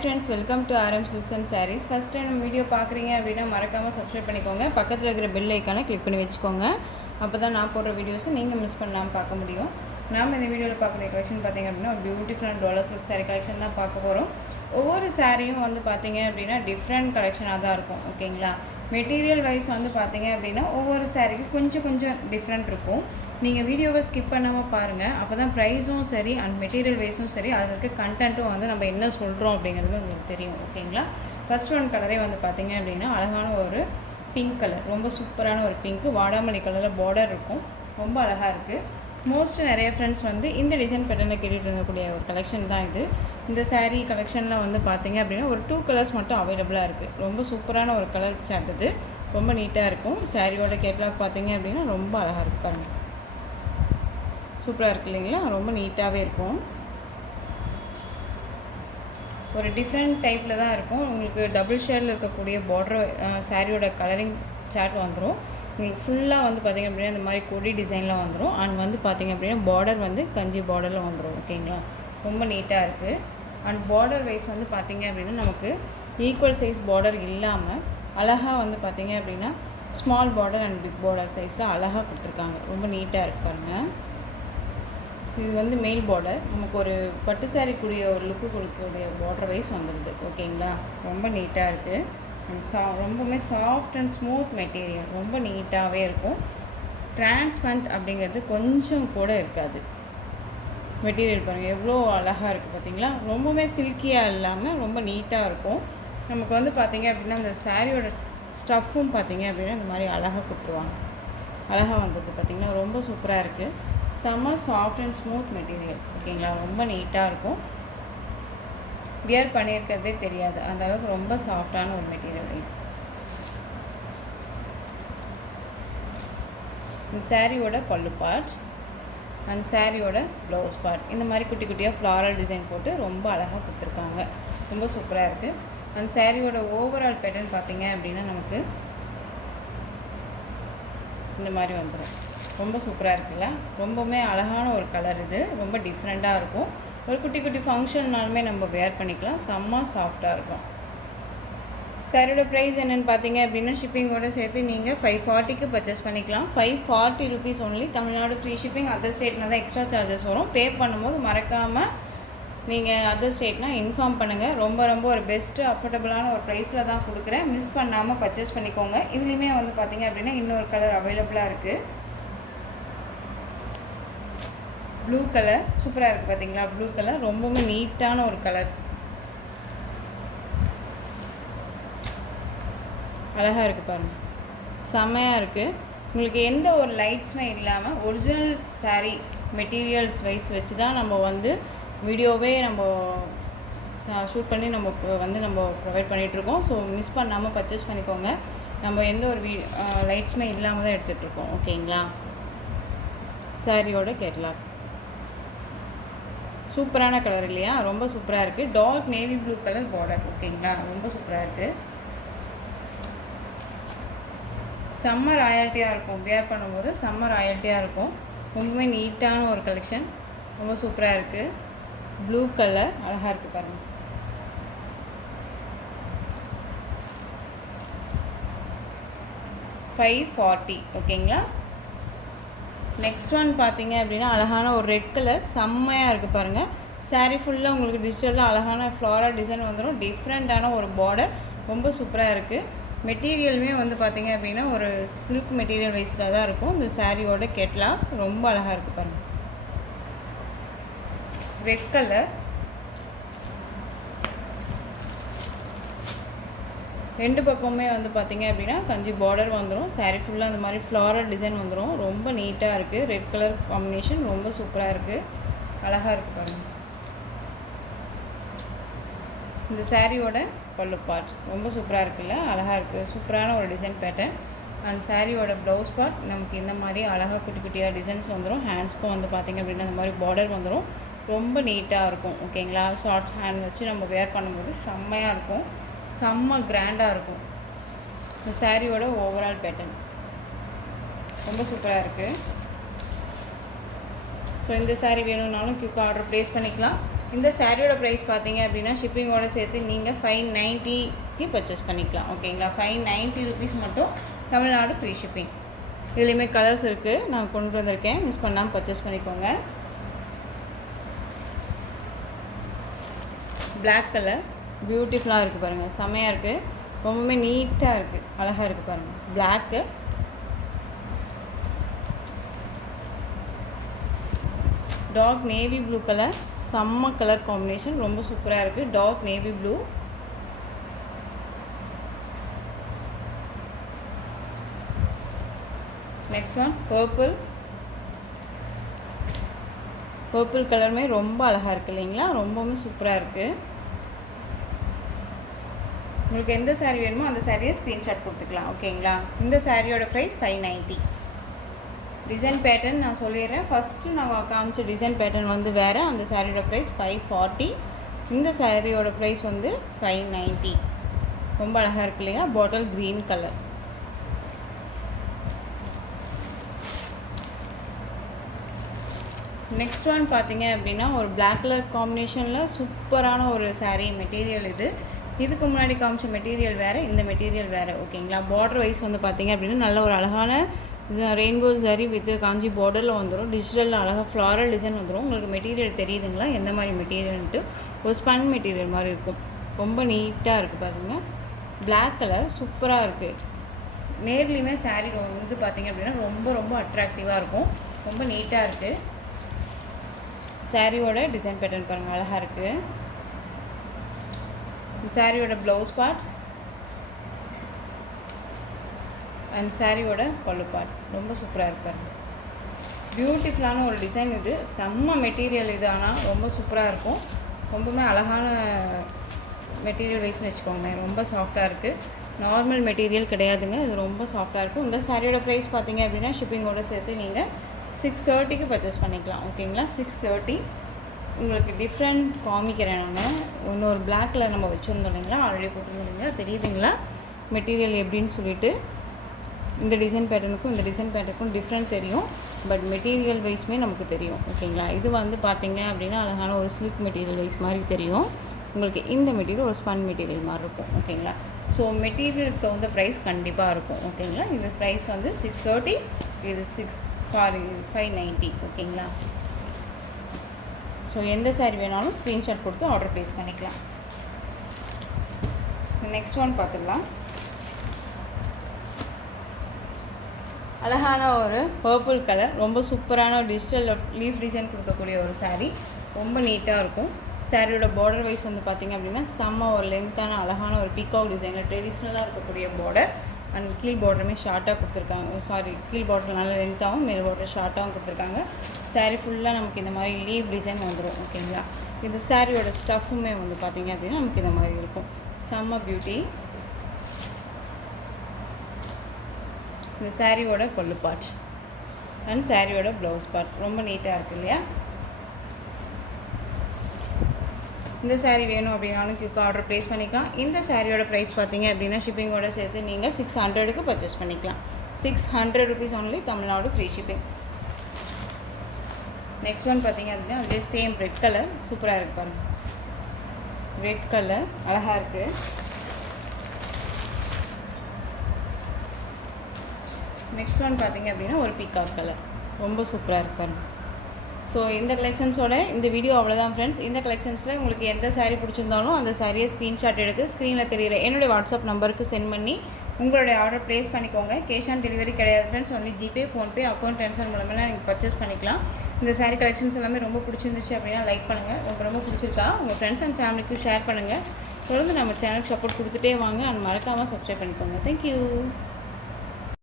Friends, welcome to RM Silks and Sarees. First time video பார்க்குறீங்க அப்படின்னா மறக்காமல் subscribe பண்ணிக்கோங்க. பக்கத்தில் இருக்கிற பெல் ஐக்கானை கிளிக் பண்ணி வச்சுக்கோங்க. அப்போ தான் நான் போடுற வீடியோஸை நீங்கள் மிஸ் பண்ணாமல் பார்க்க முடியும். நாம் இந்த வீடியோவில் பார்க்குற கலெக்ஷன் பார்த்திங்க அப்படின்னா ஒரு பியூட்டிஃபுல்லான டாலர் சில்க் சாரீ கலெக்ஷன் தான் பார்க்க போகிறோம். ஒவ்வொரு சாரியும் வந்து பார்த்திங்க அப்படின்னா டிஃப்ரெண்ட் கலெக்ஷனாக தான் இருக்கும். ஓகேங்களா? மெட்டீரியல் வைஸ் வந்து பார்த்திங்க அப்படின்னா ஒவ்வொரு சாரிக்கும் கொஞ்சம் டிஃப்ரெண்ட் இருக்கும். நீங்கள் வீடியோவை ஸ்கிப் பண்ணாமல் பாருங்கள். அப்போ தான் ப்ரைஸும் சரி அண்ட் மெட்டீரியல் வைஸும் சரி அதில் இருக்க கண்டென்ட்டும் வந்து நம்ம என்ன சொல்கிறோம் அப்படிங்கிறது உங்களுக்கு தெரியும். ஓகேங்களா? ஃபஸ்ட் ஒன் கலரே வந்து பார்த்திங்க அப்படின்னா அழகான ஒரு பிங்க் கலர், ரொம்ப சூப்பரான ஒரு பிங்க்கு, வாடாமல்லி கலரில் பார்டர் இருக்கும், ரொம்ப அழகாக இருக்குது. நிறைய ஃப்ரெண்ட்ஸ் வந்து இந்த டிசைன் பேட்டர்னில் கேட்டுட்டு இருக்கக்கூடிய ஒரு கலெக்ஷன் தான் இது. இந்த சாரீ கலெக்ஷனில் வந்து பார்த்திங்க அப்படின்னா ஒரு 2 கலர்ஸ் மட்டும் அவைலபிளாக இருக்குது. ரொம்ப சூப்பரான ஒரு கலர் சாட்டுது, ரொம்ப நீட்டாக இருக்கும். சாரியோட கேட்லாக் பார்த்திங்க அப்படின்னா ரொம்ப அழகாக இருக்குது. பாருங்கள், சூப்பராக இருக்குது இல்லைங்களா? ரொம்ப நீட்டாகவே இருக்கும். ஒரு டிஃப்ரெண்ட் டைப்பில் தான் இருக்கும். உங்களுக்கு டபுள் ஷேடில் இருக்கக்கூடிய பார்டர் சாரியோட கலரிங் சார்ட் வந்துடும். உங்களுக்கு ஃபுல்லாக வந்து பார்த்திங்க அப்படின்னா இந்த மாதிரி கொடி டிசைனில் வந்துடும். அண்ட் வந்து பார்த்திங்க அப்படின்னா பார்டர் வந்து கஞ்சி பார்டரில் வந்துடும். ஓகேங்களா? ரொம்ப நீட்டாக இருக்குது. அண்ட் பார்டர் வைஸ் வந்து பார்த்திங்க அப்படின்னா நமக்கு ஈக்குவல் சைஸ் பார்டர் இல்லாமல் அழகாக வந்து பார்த்திங்க அப்படின்னா small border and big border சைஸில் அழகாக கொடுத்துருக்காங்க. ரொம்ப நீட்டாக இருக்கு பாருங்கள். இது வந்து மெயில் பார்டர், நமக்கு ஒரு பட்டு சாரிக்குரிய ஒரு லுக்கு கொடுக்கக்கூடிய பார்டர் வைஸ் வந்துடுது. ஓகேங்களா? ரொம்ப நீட்டாக இருக்குது. ரொம்பவுமே சாஃப்ட் அண்ட் ஸ்மூத் மெட்டீரியல், ரொம்ப நீட்டாகவே இருக்கும். டிரான்ஸ்பரண்ட் அப்படிங்கிறது கொஞ்சம் கூட இருக்காது. மெட்டீரியல் பாருங்கள் எவ்வளோ அழகாக இருக்குது பார்த்தீங்களா? ரொம்பவுமே சில்கியாக இல்லாமல் ரொம்ப நீட்டாக இருக்கும். நமக்கு வந்து பார்த்திங்க அப்படின்னா இந்த சாரியோட ஸ்டஃப்பும் பார்த்திங்க அப்படின்னா இந்த மாதிரி அழகாக கொடுத்துருவாங்க. அழகாக வந்தது பார்த்திங்கன்னா ரொம்ப சூப்பராக இருக்குது. செம்ம சாஃப்ட் அண்ட் ஸ்மூத் மெட்டீரியல். ஓகேங்களா? ரொம்ப நீட்டாக இருக்கும். வியர் பண்ணியிருக்கிறதே தெரியாது, அந்த அளவுக்கு ரொம்ப சாஃப்டான ஒரு மெட்டீரியல் வைஸ். இந்த சாரியோட பல்லு பார்ட் அண்ட் சாரியோட ப்ளவுஸ் பார்ட் இந்த மாதிரி குட்டி குட்டியாக ஃப்ளாரல் டிசைன் போட்டு ரொம்ப அழகாக கொடுத்துருக்காங்க. ரொம்ப சூப்பராக இருக்குது. அண்ட் சாரியோட ஓவரால் பேட்டர்ன் பார்த்திங்க அப்படின்னா நமக்கு இந்த மாதிரி வந்துடும். ரொம்ப சூப்பராக இருக்குல்ல? ரொம்பவுமே அழகான ஒரு கலர் இது. ரொம்ப டிஃப்ரெண்ட்டாக இருக்கும். ஒரு குட்டி குட்டி ஃபங்க்ஷன்னாலுமே நம்ம வேர் பண்ணிக்கலாம். செம்ம சாஃப்டாக இருக்கும். சாரியோட ப்ரைஸ் என்னென்னு பார்த்தீங்க அப்படின்னா ஷிப்பிங்கோடு சேர்த்து நீங்கள் 540க்கு பர்ச்சேஸ் பண்ணிக்கலாம். 540 rupees only. Tamil Nadu free shipping. Other ஸ்டேட்னா தான் எக்ஸ்ட்ரா சார்ஜஸ் வரும். பே பண்ணும்போது மறக்காமல் நீங்கள் அதர் ஸ்டேட்னால் இன்ஃபார்ம் பண்ணுங்கள். ரொம்ப ஒரு பெஸ்ட்டு அஃபோர்டபுளான ஒரு ப்ரைஸில் தான் கொடுக்குறேன். மிஸ் பண்ணாமல் பர்ச்சேஸ் பண்ணிக்கோங்க. இதுலேயுமே வந்து பார்த்திங்க அப்படின்னா இன்னொரு கலர் அவைலபிளாக இருக்குது. ப்ளூ கலர் சூப்பராக இருக்குது பார்த்தீங்களா? ப்ளூ கலர் ரொம்பவும் நீட்டான ஒரு கலர், அழகாக இருக்குது பாருங்கள், செம்மையாக இருக்குது. உங்களுக்கு எந்த ஒரு லைட்ஸுமே இல்லாமல் ஒரிஜினல் சாரீ மெட்டீரியல்ஸ் வைஸ் வச்சு தான் நம்ம வந்து வீடியோவே நம்ம ஷூட் பண்ணி நம்ம ப்ரொவைட் பண்ணிகிட்ருக்கோம். ஸோ மிஸ் பண்ணாமல் பர்ச்சேஸ் பண்ணிக்கோங்க. நம்ம எந்த ஒரு லைட்ஸுமே இல்லாமல் தான் எடுத்துகிட்ருக்கோம். ஓகேங்களா? சாரியோட கேட்லாக் சூப்பரான கலர் இல்லையா? ரொம்ப சூப்பராக இருக்குது. Dark navy blue colour border. ஓகேங்களா? ரொம்ப சூப்பராக இருக்குது. செம்ம ராயல்ட்டியாக இருக்கும். வியர் பண்ணும்போது செம்ம ராயல்ட்டியாக இருக்கும். ரொம்பவே நீட்டான ஒரு கலெக்ஷன். ரொம்ப சூப்பராக இருக்குது. ப்ளூ கலர் அழகாக இருக்குது பாருங்கள். $540. ஓகேங்களா? நெக்ஸ்ட் ஒன் பார்த்தீங்க அப்படின்னா அழகான ஒரு ரெட் கலர், செம்மையாக இருக்குது பாருங்கள். சாரீ ஃபுல்லாக உங்களுக்கு டிஜிட்டலில் அழகான ஃப்ளாரல் டிசைன் வந்துடும். டிஃப்ரெண்ட்டான ஒரு பார்டர், ரொம்ப சூப்பராக இருக்குது. மெட்டீரியலுமே வந்து பார்த்திங்க அப்படின்னா ஒரு சில்க் மெட்டீரியல் வைஸில் தான் இருக்கும். இந்த சாரியோட கேட்லாக் ரொம்ப அழகாக இருக்குது பாருங்கள். ரெட் கலர், ரெண்டு பக்கமுமே வந்து பார்த்திங்க அப்படின்னா கஞ்சி பார்டர் வந்துடும். சாரீ ஃபுல்லாக அந்த மாதிரி ஃப்ளாரல் டிசைன் வந்துடும். ரொம்ப நீட்டாக இருக்குது. ரெட் கலர் காம்பினேஷன் ரொம்ப சூப்பராக இருக்குது. அழகாக இருக்குது பாருங்கள். இந்த சாரியோட பல்லு பார்ட் ரொம்ப சூப்பராக இருக்குல்ல? அழகாக இருக்குது. சூப்பரான ஒரு டிசைன் பேட்டர்ன். அண்ட் சாரியோட ப்ளவுஸ் பார்ட் நமக்கு இந்த மாதிரி அழகாக குட்டி குட்டியாக டிசைன்ஸ் வந்துடும். ஹேண்ட்ஸ்க்கும் வந்து பார்த்திங்க அப்படின்னா இந்த மாதிரி பார்டர் வந்துடும். ரொம்ப நீட்டாக இருக்கும். ஓகேங்களா? ஷார்ட் ஹேண்ட் வச்சு நம்ம வேர் பண்ணும்போது செம்மையாக இருக்கும். செம்ம கிராண்டாக இருக்கும். இந்த சாரியோட ஓவரால் பேட்டர்ன் ரொம்ப சூப்பராக இருக்குது. ஸோ இந்த சாரீ வேணும்னாலும் குயிக்காக ஆர்டர் ப்ளேஸ் பண்ணிக்கலாம். இந்த சாரியோட ப்ரைஸ் பார்த்தீங்க அப்படின்னா ஷிப்பிங்கோட சேர்த்து நீங்கள் 590க்கு பர்ச்சேஸ் பண்ணிக்கலாம். ஓகேங்களா, 590 ருபீஸ் மட்டும், தமிழ்நாடு ஃப்ரீ ஷிப்பிங். இதுலேயுமே கலர்ஸ் இருக்குது, நான் கொண்டு வந்திருக்கேன், மிஸ் பண்ணாமல் பர்ச்சேஸ் பண்ணிக்கோங்க. பிளாக் கலர் பியூட்டிஃபுல்லாக இருக்குது பாருங்கள், செம்மையாக இருக்குது, ரொம்பவுமே நீட்டாக இருக்குது, அழகாக இருக்குது பாருங்கள். Black, dark navy blue colour, செம்ம கலர் காம்பினேஷன், ரொம்ப சூப்பராக இருக்குது. Dark navy blue, next one purple. Purple கலருமே ரொம்ப அழகாக இருக்குது இல்லைங்களா, ரொம்பவுமே சூப்பராக இருக்குது. உங்களுக்கு எந்த சாரீ வேணுமோ அந்த சாரியை ஸ்க்ரீன்ஷாட் கொடுத்துக்கலாம். ஓகேங்களா, இந்த சாரியோட ப்ரைஸ் 590. டிசைன் பேட்டர்ன் நான் சொல்லிடுறேன். ஃபஸ்ட்டு நான் காமிச்ச டிசைன் பேட்டர்ன் வந்து வேறு, அந்த சாரியோட ப்ரைஸ் 540. இந்த சாரியோட ப்ரைஸ் வந்து 590. ரொம்ப அழகாக இருக்கு இல்லையா, bottle green colour. Next one பார்த்தீங்க அப்படின்னா ஒரு பிளாக் கலர் காம்பினேஷனில் சூப்பரான ஒரு சாரீ மெட்டீரியல் இது. இதுக்கு முன்னாடி காமிச்ச மெட்டீரியல் வேறு, இந்த மெட்டீரியல் வேறு. ஓகேங்களா, பார்டர் வைஸ் வந்து பார்த்தீங்க அப்படின்னா நல்ல ஒரு அழகான ரெயின்போ சாரி வித் காஞ்சி பார்டரில் வந்துடும். டிஜிட்டலில் அழகாக ஃப்ளாரல் டிசைன் வந்துடும். உங்களுக்கு மெட்டீரியல் தெரியுதுங்களா எந்த மாதிரி மெட்டீரியல்ன்ட்டு? ஒரு ஸ்பன் மெட்டீரியல் மாதிரி இருக்கும், ரொம்ப நீட்டாக இருக்குது பாருங்கள். பிளாக் கலர் சூப்பராக இருக்குது. நேர்லேயுமே சாரீ வந்து பார்த்திங்க அப்படின்னா ரொம்ப ரொம்ப அட்ராக்டிவாக இருக்கும், ரொம்ப நீட்டாக இருக்குது. சாரியோட டிசைன் பேட்டர்ன் பாருங்கள், அழகாக இருக்குது. சாரியோட ப்ளவுஸ் பார்ட் அண்ட் சாரியோட பல்லு பார்ட் ரொம்ப சூப்பராக இருப்பாரு. பியூட்டிஃபுல்லான ஒரு டிசைன் இது, செம்ம மெட்டீரியல் இது, ஆனால் ரொம்ப சூப்பராக இருக்கும். ரொம்பவுமே அழகான மெட்டீரியல் வைஸ்னு வச்சுக்கோங்க, ரொம்ப சாஃப்டாக இருக்குது. நார்மல் மெட்டீரியல் கிடையாதுங்க, இது ரொம்ப சாஃப்டாக இருக்கும். இந்த சாரியோட ப்ரைஸ் பார்த்தீங்க அப்படின்னா ஷிப்பிங்கோடு சேர்த்து நீங்கள் 630க்கு பர்ச்சேஸ் பண்ணிக்கலாம். ஓகேங்களா, 630. உங்களுக்கு டிஃப்ரெண்ட் காமிக்கிறேன் நான். இன்னொரு பிளாக் கலர் நம்ம வச்சுருந்தோம் இல்லைங்களா, ஆல்ரெடி போட்டுருந்தோம் தெரியுதுங்களா மெட்டீரியல் எப்படின்னு சொல்லிட்டு. இந்த டிசைன் பேட்டர்னுக்கும் இந்த டிசைன் பேட்டர்னுக்கும் டிஃப்ரெண்ட் தெரியும், பட் மெட்டீரியல் வைஸ்மே நமக்கு தெரியும். ஓகேங்களா, இது வந்து பார்த்தீங்க அப்படின்னா அழகான ஒரு சில்க் மெட்டீரியல் வைஸ் மாதிரி தெரியும் உங்களுக்கு. இந்த மெட்டீரியல் ஒரு ஸ்பன் மெட்டீரியல் மாதிரி இருக்கும். ஓகேங்களா, ஸோ மெட்டீரியலுக்கு தகுந்த ப்ரைஸ் கண்டிப்பாக இருக்கும். ஓகேங்களா, இந்த ப்ரைஸ் வந்து 630, இது 590. ஓகேங்களா, ஸோ எந்த சாரீ வேணாலும் ஸ்க்ரீன்ஷாட் கொடுத்து ஆர்டர் ப்ளேஸ் பண்ணிக்கலாம். ஸோ நெக்ஸ்ட் ஒன் பார்த்துடலாம். அழகான ஒரு பர்பிள் கலர், ரொம்ப சூப்பரான ஒரு டிஜிட்டல் லீஃப் டிசைன் கொடுக்கக்கூடிய ஒரு சாரீ, ரொம்ப நீட்டாக இருக்கும். சாரியோட பார்டர் வைஸ் வந்து பார்த்திங்க அப்படின்னா செம்ம ஒரு லென்த்தான அழகான ஒரு பீகாக் டிசைனில் ட்ரெடிஷ்னலாக இருக்கக்கூடிய பார்டர். அண்ட் கீழ் பார்டருமே ஷார்ட்டாக கொடுத்துருக்காங்க. கீழ் பார்டர் நல்ல லென்த்தாகவும் மேல் பார்டர் ஷார்ட்டாகவும் கொடுத்துருக்காங்க. சாரீ ஃபுல்லாக நமக்கு இந்த மாதிரி லீவ் டிசைன் வந்துடும். ஓகேங்களா, இந்த சாரியோட ஸ்டஃப்புமே வந்து பார்த்திங்க அப்படின்னா நமக்கு இந்த மாதிரி இருக்கும், செம்ம பியூட்டி. இந்த சாரியோட பல்லு பார்ட் அண்ட் சாரியோட ப்ளவுஸ் பார்ட் ரொம்ப நீட்டாக இருக்குது இல்லையா. இந்த சாரீ வேணும் அப்படின்னாலும் குயிக் ஆர்டர் ப்ளேஸ் பண்ணிக்கலாம். இந்த சாரியோட ப்ரைஸ் பார்த்தீங்க அப்படின்னா ஷிப்பிங்கோட சேர்த்து நீங்கள் 600க்கு பர்ச்சேஸ் பண்ணிக்கலாம். 600 rupees only, Tamil Nadu free shipping. Next one பார்த்தீங்க அப்படின்னா அதுலேயே சேம் ரெட் கலர் சூப்பராக இருக்குது பாருங்கள். ரெட் கலர் அழகாக இருக்குது. நெக்ஸ்ட் ஒன் பார்த்தீங்க அப்படின்னா ஒரு பீகாக் கலர் ரொம்ப சூப்பராக இருக்குது பாருங்கள். ஸோ இந்த கலெக்ஷன்ஸோட இந்த வீடியோ அவ்வளோதான் ஃப்ரெண்ட்ஸ். இந்த கலெக்ஷன்ஸில் உங்களுக்கு எந்த சாரீ பிடிச்சிருந்தாலும் அந்த சாரியை ஸ்க்ரீன்ஷாட் எடுத்து ஸ்க்ரீனில் தெரியுற என்னுடைய வாட்ஸ்அப் நம்பருக்கு சென்ட் பண்ணி உங்களுடைய ஆர்டர் ப்ளேஸ் பண்ணிக்கோங்க. கேஷ் ஆன் டெலிவரி கிடையாது friends, only GPay, PhonePe, account transfer மூலமாக நீங்கள் பர்ச்சேஸ் பண்ணிக்கலாம். இந்த சாரீ கலெக்ஷன்ஸ் எல்லாமே ரொம்ப பிடிச்சிருந்துச்சு அப்படின்னா லைக் பண்ணுங்கள். உங்களுக்கு ரொம்ப பிடிச்சிருக்கா உங்கள் ஃப்ரெண்ட்ஸ் அண்ட் ஃபேமிலிக்கும் ஷேர் பண்ணுங்கள். தொடர்ந்து நம்ம சேனலுக்கு சப்போர்ட் கொடுத்துட்டே வாங்க அண்ட் மறக்காமல் சப்ஸ்கிரைப் பண்ணிக்கோங்க. தேங்க்யூ.